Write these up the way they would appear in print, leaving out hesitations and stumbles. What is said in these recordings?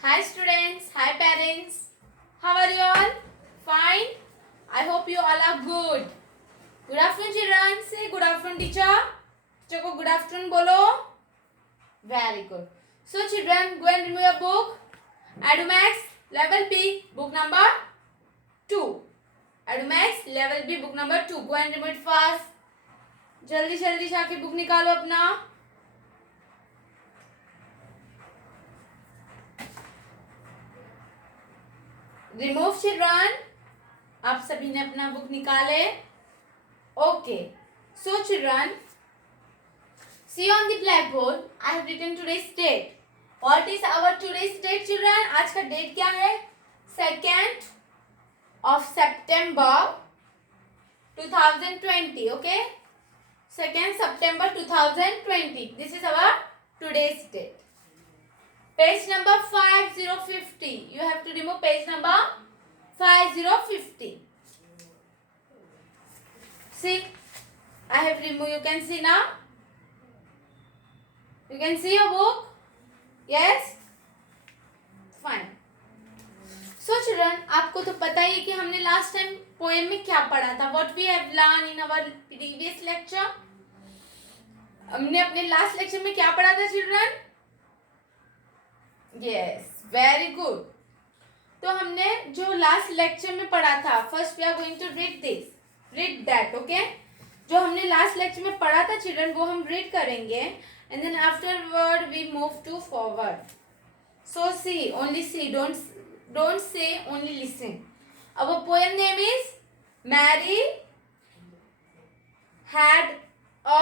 Hi students, hi parents. How are you all? Fine. I hope you all are good. Good afternoon children. Say good afternoon teacher. Teacher को good afternoon बोलो. Very good. So children, go and remove your book. Adumax level B book number 2. Adumax level B book number 2. Go and remove it fast. जल्दी जल्दी जाके book निकालो अपना. Remove children. आप सभी ने अपना बुक निकाले. Okay. So children, see on the blackboard I have written today's date. What is our today's date children? आज का डेट क्या है? 2nd of September 2020. Okay, 2nd September 2020. This is our today's date. Page number 5050. You have to remove page number 5050. See, I have removed. You can see now. You can see your book. Yes. Fine. So children, आपको तो पता ही है कि हमने last time poem में क्या पढ़ा था. What we have learned in our previous lecture. हमने अपने लास्ट लेक्चर में क्या पढ़ा था चिल्ड्रन? Yes, very good. तो हमने जो लास्ट लेक्चर में पढ़ा था, first we are going to read that. Okay, जो हमने लास्ट लेक्चर में पढ़ा था चिल्ड्रन, वो हम रीड करेंगे and then afterward we move to forward. So see, only see, don't say, only listen. Our poem name is Mary had a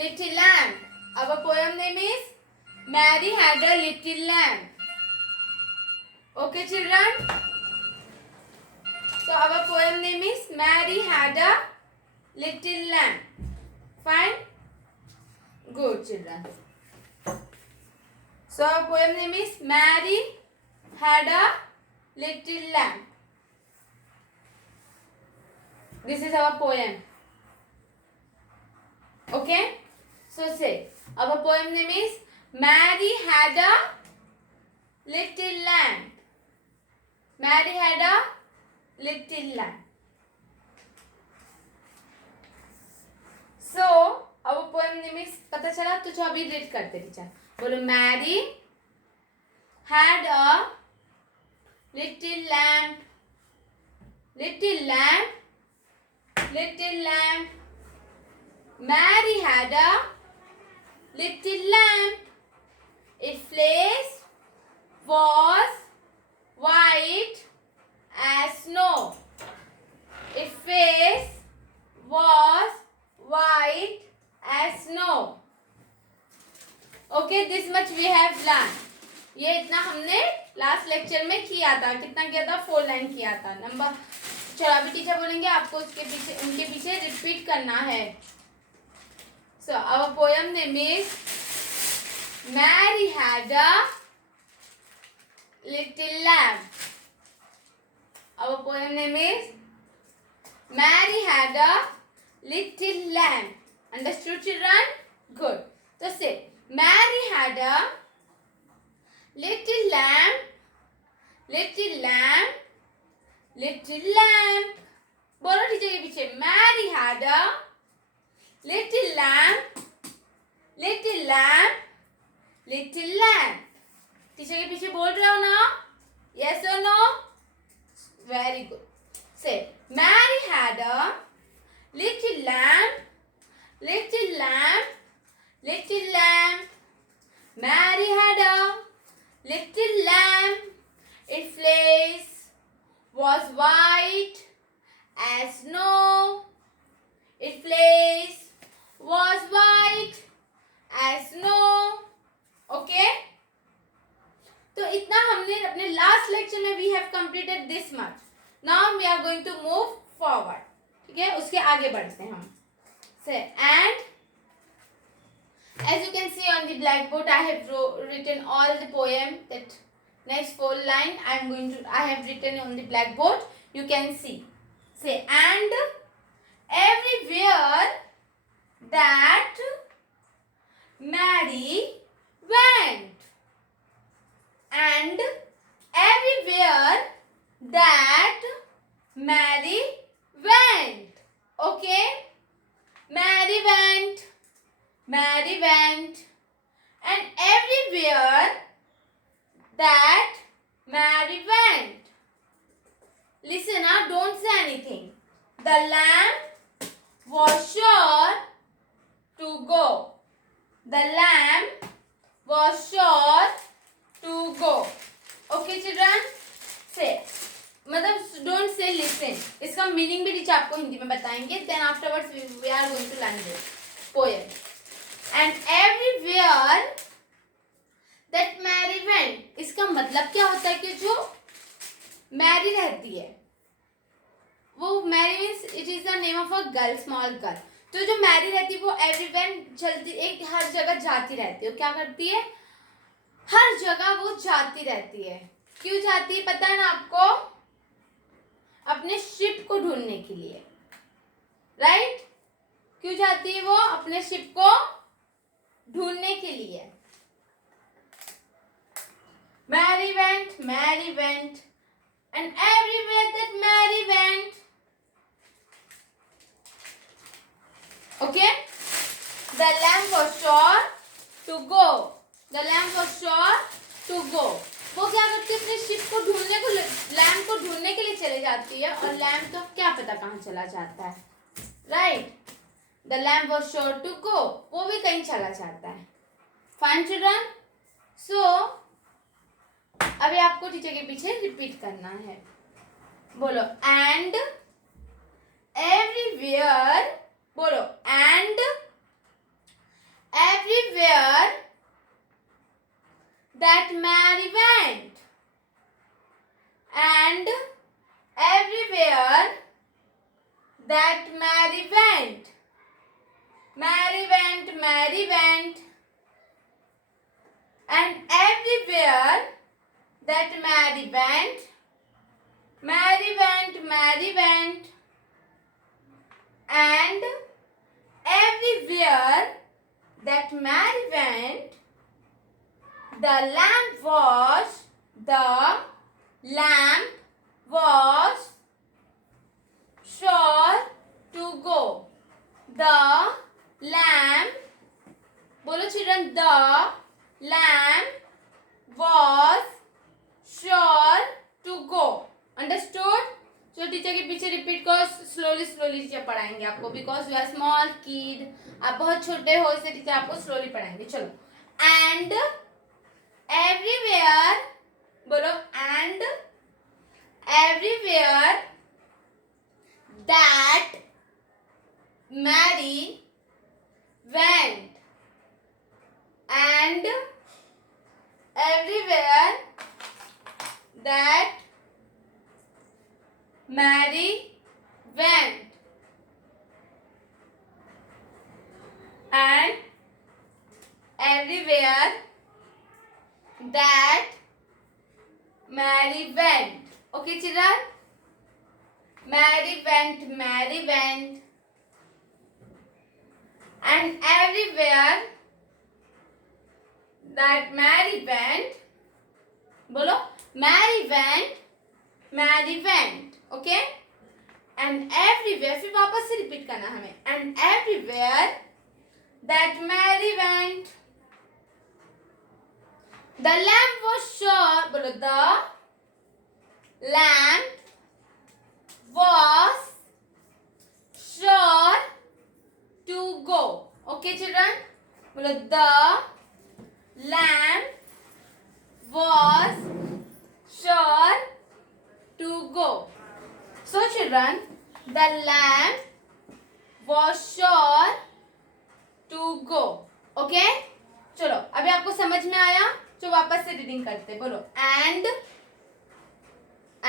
little lamb. Our poem name is Mary had a little lamb. Okay children? So our poem name is Mary had a little lamb. Fine? Good children. So our poem name is Mary had a little lamb. This is our poem. Okay? So say, our poem name is Mary had a little lamb. Mary had a little lamb. So, our poem name is, पता चला? तो जो अभी read करते teacher बोलो. Mary had a little lamb. Little lamb. Little lamb. Mary had a little lamb. Its fleece was white as snow. Its face was white as snow. Okay, this much we have learned. ये इतना हमने last lecture में किया था. कितना किया था? 4 line किया था. नंबर, चलो अभी टीचर बोलेंगे आपको उसके पीछे, उनके पीछे रिपीट करना है. So our poem name is Mary had a little lamb. Our poem name is Mary had a little lamb. Understood children? Good. So say, Mary had a little lamb. Little lamb. Little lamb. बोलो teacher के पीछे. Mary had a little lamb. Little lamb. Little lamb. Teacher के पीछे बोल रहे हो ना? Yes or no? Very good. Say, Mary had a little lamb. Little lamb. Little lamb. Mary had a little lamb. Its fleece was white as snow. Its fleece was white as snow. Okay? तो इतना हमने अपने last lecture में we have completed this much. Now we are going to move forward. ठीक है, उसके आगे बढ़ते हैं हम. से and as you can see on the blackboard, I have written all the poem. That next 4 line I have written on the blackboard. You can see. Say, and everywhere that Mary went. Mary went. Listen, don't say anything. The lamb was sure to go. The lamb was sure to go. Okay, children? Say. मतलब don't say listen. इसका meaning भी teacher आपको हिंदी में बताएंगे. Then afterwards we are going to learn this poem. And everywhere that Mary went. इसका मतलब क्या होता है कि जो मैरी रहती है वो Mary means it is the name of a girl, small girl. तो जो मैरी रहती है वो एवरीवेयर चलती, एक हर जगह जाती रहती है. क्या करती है? हर जगह वो जाती रहती है. क्यों जाती है पता है ना आपको? अपने शिप को ढूंढने के लिए. राइट? क्यों जाती है वो? अपने शिप को ढूंढने के लिए. Mary went, and everywhere that Mary went. Okay? The lamb was sure to go. The lamb was sure to go. वो क्या करती है? अपने शिप को ढूंढने को, लैम्प को ढूंढने के लिए चले जाती है. और लैम्प तो क्या पता कहाँ चला जाता है. Right? The lamb was sure to go. वो भी कहीं चला जाता है. Fine children? So अभी आपको टीचर के पीछे रिपीट करना है. बोलो and everywhere. बोलो and everywhere that Mary went. And everywhere that Mary went. Mary went. And everywhere that Mary went. Mary went. And everywhere that Mary went, the lamp was sure to go. The lamp, बोलो children, the lamp was sure to go. Understood? जो teacher के पीछे repeat करो. Slowly teacher पढ़ाएंगे आपको, because you are small kid. आप बहुत छोटे हो, इससे टीचर आपको स्लोली पढ़ाएंगे. चलो. And everywhere. बोलो and everywhere that Mary went. And everywhere that Mary went. And everywhere that Mary went. Okay children? Mary went. And everywhere that Mary went. बोलो Mary went. Okay? And everywhere, फिर वापस से repeat करना हमें. And everywhere that Mary went, the lamp was sure. बोलो the lamp was sure to go. Okay children? बोलो the lamp was sure to go. So children, the lamp was sure to go. Okay? चलो अभी आपको समझ में आया. तो वापस से रीडिंग करते. बोलो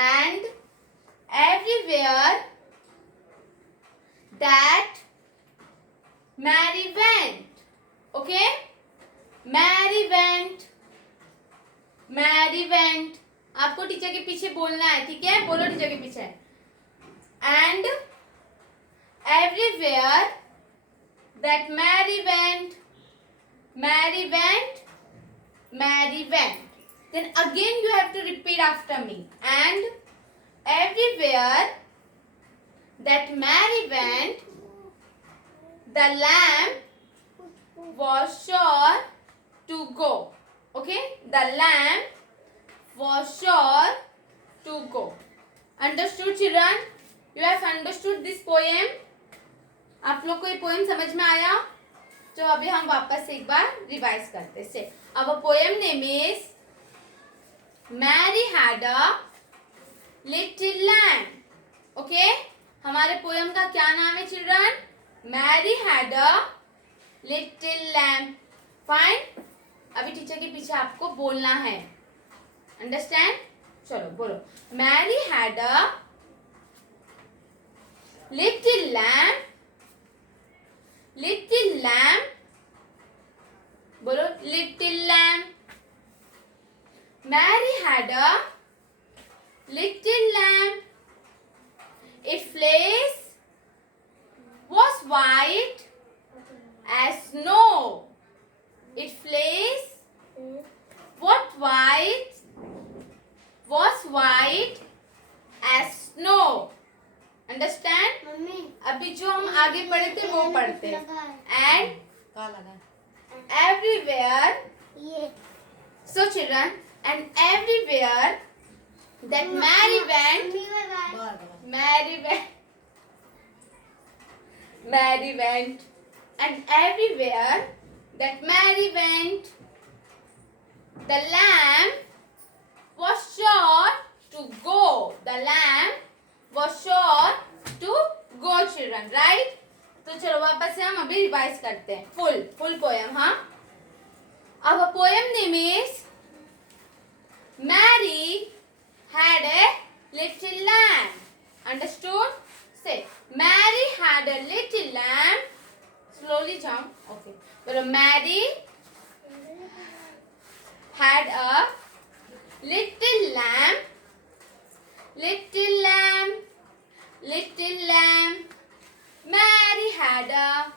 and everywhere that Mary went. Okay? Mary went. आपको टीचर के पीछे बोलना है. ठीक है? बोलो टीचर के पीछे. And everywhere that Mary went. Then again you have to repeat after me. And everywhere that Mary went, the lamp was sure to go. Okay? The lamp was sure to go. Understood children? You have understood this poem? आप लोग को ये poem समझ में आया? तो अभी हम वापस एक बार रिवाइज करते से. Our poem name is Mary had a little lamb. Okay? हमारे पोएम का क्या नाम है children? Mary had a little lamb. Fine? अभी टीचर के पीछे आपको बोलना है. अंडरस्टैंड? चलो बोलो. Mary had a little lamb. Little lamb. बोलो little lamb. Mary had a little lamb. Its fleece was white as snow. Its fleece was white as snow. Understand? Mummy अभी जो हम आगे पढ़े थे वो पढ़ते हैं. And everywhere. ये So children, and everywhere that Mary went, and everywhere that Mary went, the lamb was sure to go. The lamb was sure to go, children, right? तो चलो वापस से हम अभी रिवाइज करते हैं. Full poem. हाँ, our poem name is Mary had a little lamb. Understood? Say, Mary had a little lamb. Slowly jump. Okay. But Mary had a little lamb. Little lamb. Little lamb. Mary had a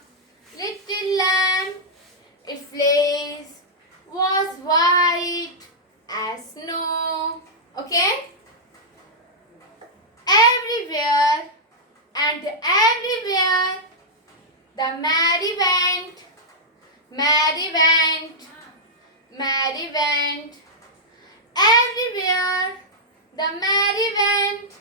little lamb. Its fleece was white as snow. Okay? Everywhere and everywhere the Mary went. Mary went. Mary went. Everywhere the Mary went.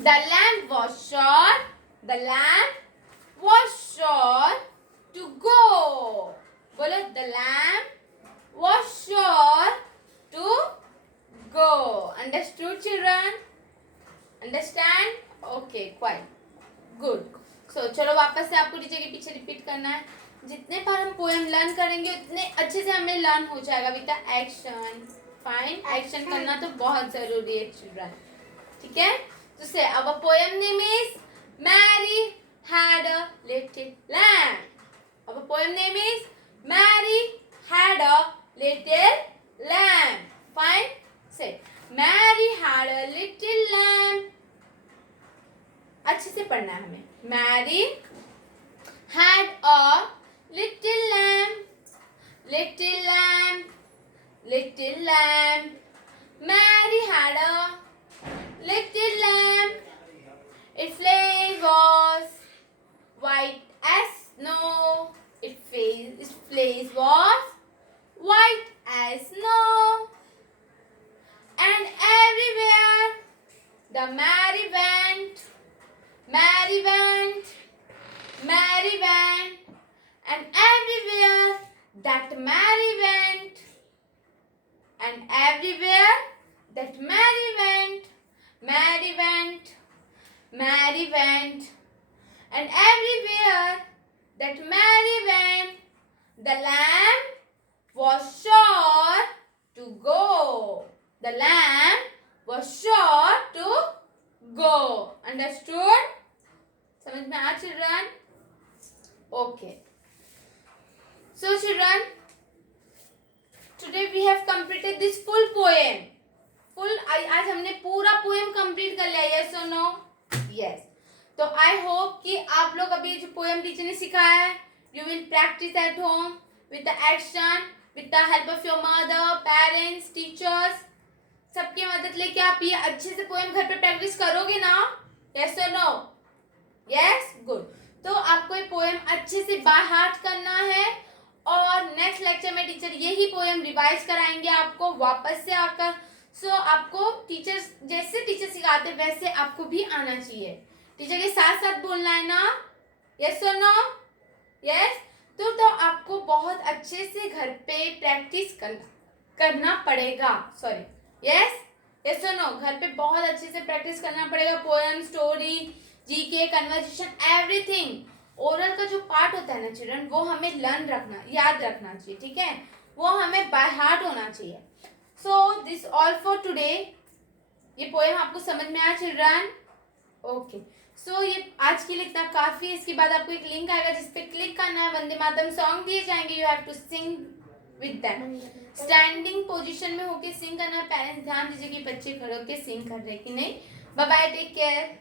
The lamb was sure. The lamb was sure to go. बोलो, the lamb was sure to go. Understood children? Understand? Okay, quite good. So चलो वापस से आपको teacher के पीछे repeat करना है. जितने बार हम पोएम लर्न करेंगे उतने अच्छे से हमें लर्न हो जाएगा with the action. Fine, action करना तो बहुत जरूरी है चिल्ड्रन. ठीक है? तो से our poem name is Mary had a little lamb. Our poem name is Mary had a little lamb. Fine? Say, Mary had a little lamb. अच्छे से पढ़ना है हमें. Mary had a little lamb. Little lamb. Little lamb. Mary had a little lamb. Its fleece was white as snow. Its fleece was white as snow. And everywhere the Mary went. Mary went. Mary went. And everywhere that Mary went. And everywhere that Mary went. Mary went. Mary went. And everywhere that Mary went, the lamb was sure to go. The lamb was sure to go. Understood? समझ में आया children? Okay. So children, today we have completed this full poem. आज हमने पूरा poem complete कर लिया. Yes और no? Yes. तो आई होप कि आप लोग अभी जो पोएम टीचर ने सिखाया है, you will practice at home with the action, with the help of your mother, parents, teachers, सबकी मदद लेके आप ये अच्छे से पोएम घर पे प्रैक्टिस करोगे ना? यस और नो? Yes, good. तो आपको ये पोएम अच्छे से बाय हार्ट करना है और नेक्स्ट लेक्चर लेक्चर में टीचर यही पोएम रिवाइज कराएंगे आपको वापस से आकर। सो आपको टीचर जैसे टीचर सिखाते वैसे आपको भी आना चाहिए। टीचर के साथ साथ बोलना है ना, यस और नो? यस। तो आपको बहुत अच्छे से घर पे प्रैक्टिस करना पड़ेगा। सॉरी, यस यस और नो? घर पे बहुत अच्छे से प्रैक्टिस करना पड़ेगा। Poem, story, GK, conversation, everything. Oral का जो पार्ट होता है ना चिल्ड्रन, वो हमें याद रखना चाहिए, ठीक है? वो हमें बाय हार्ट होना चाहिए। So this all for today. ये पोएम आपको समझ में आया चिल्ड्रन? ओके। सो ये आज के लिए इतना काफी है। इसके बाद आपको एक लिंक आएगा जिस पे क्लिक करना है, वंदे मातरम सॉन्ग दिए जाएंगे, you have to sing with them. Standing position में होके सिंग करना है। पेरेंट्स ध्यान दीजिए कि बच्चे खड़े होके सिंग कर रहे हैं कि नहीं। Bye bye, take care.